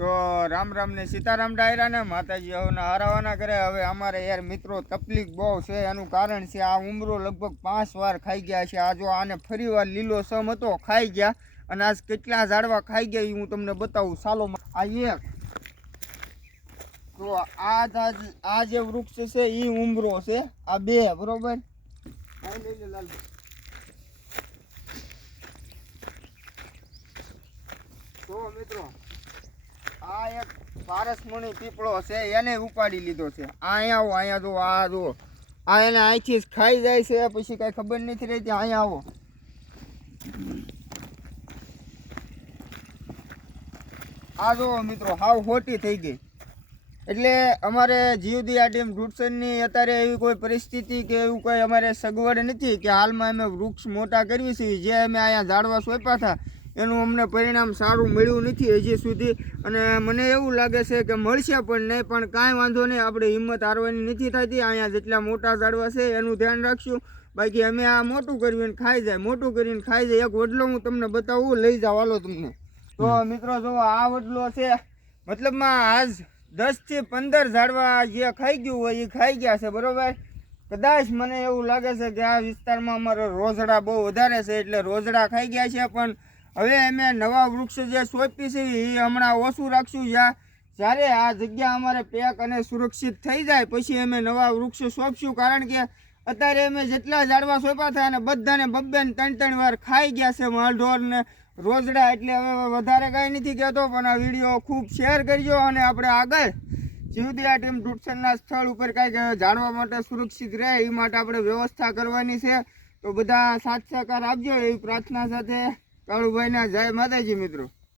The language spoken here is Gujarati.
તો રામ રામ ને સીતારામ ડાયરા ને માતાજી હવે હરાવાના કરે। હવે અમારે યાર મિત્રો તકલીફ બહુ છે, એનું કારણ છે આ ઉમરો લગભગ 5 વાર ખાઈ ગયા છે। આ જો આને ફરી વાર લીલો સમ હતો ખાઈ ગયા, અને આજ કેટલા ઝાડવા ખાઈ ગયા એ હું તમને બતાવું। ચાલો આ એક તો આ જે વૃક્ષ છે એ ઉમરો છે, આ બે બરોબર। તો મિત્રો આ એક પારસમણી પીપળો છે, એને ઉપાડી લીધો છે। અહીંયા આવો, અહીંયા જો આ જો આ એને અહીંથી ખાઈ જાય છે, પછી કઈ ખબર નથી રહેતી। અહીંયા આવો, આ જો મિત્રો હાવ ખોટી થઈ ગઈ। એટલે અમારે જીવદયા ટીમ ડુડસનની અત્યારે એવી કોઈ પરિસ્થિતિ કે એવું કોઈ અમારે સગવડ નથી કે હાલમાં અમે વૃક્ષ મોટા કરવી છે। જે અમે અહીંયા ઝાડવા સોંપ્યા હતા એનું અમને પરિણામ સારું મળ્યું નથી હજી સુધી, અને મને એવું લાગે છે કે મળશે પણ નહીં। પણ કાંઈ વાંધો નહીં, આપણે હિંમત હારવાની નથી થતી। અહીંયા જેટલા મોટા ઝાડવા છે એનું ધ્યાન રાખશું, બાકી અમે આ મોટું કરીને ખાઈ જાય, મોટું કરીને ખાઈ જાય। એક વડલો હું તમને બતાવું, લઈ જાવ હાલો તમને। તો મિત્રો જો આ વડલો છે, મતલબમાં આજ 10 થી 15 ઝાડવા જે ખાઈ ગયું હોય એ ખાઈ ગયા છે બરોબર। કદાચ મને એવું લાગે છે કે આ વિસ્તારમાં અમારો રોઝડા બહુ વધારે છે એટલે રોઝડા ખાઈ ગયા છે। પણ હવે અમે નવા વૃક્ષ જે સોંપી છે એ હમણાં ઓછું રાખશું। જ્યારે આ જગ્યા અમારે પેક અને સુરક્ષિત થઈ જાય પછી અમે નવા વૃક્ષ સોંપશું, કારણ કે અત્યારે અમે જેટલા ઝાડવા સોંપ્યા હતા અને બધાને 2-3 વાર ખાઈ ગયા છે માલઢોર ને રોઝડા। એટલે હવે વધારે કાંઈ નથી કહેતો, પણ આ વિડીયો ખૂબ શેર કરજો, અને આપણે આગળ જીવદયા ટીમ ડુડસનના સ્થળ ઉપર કાંઈક જાણવા માટે સુરક્ષિત રહે એ માટે આપણે વ્યવસ્થા કરવાની છે। તો બધા સાથ સહકાર આપજો એવી પ્રાર્થના સાથે કાળુભાઈના જય માતાજી મિત્રો।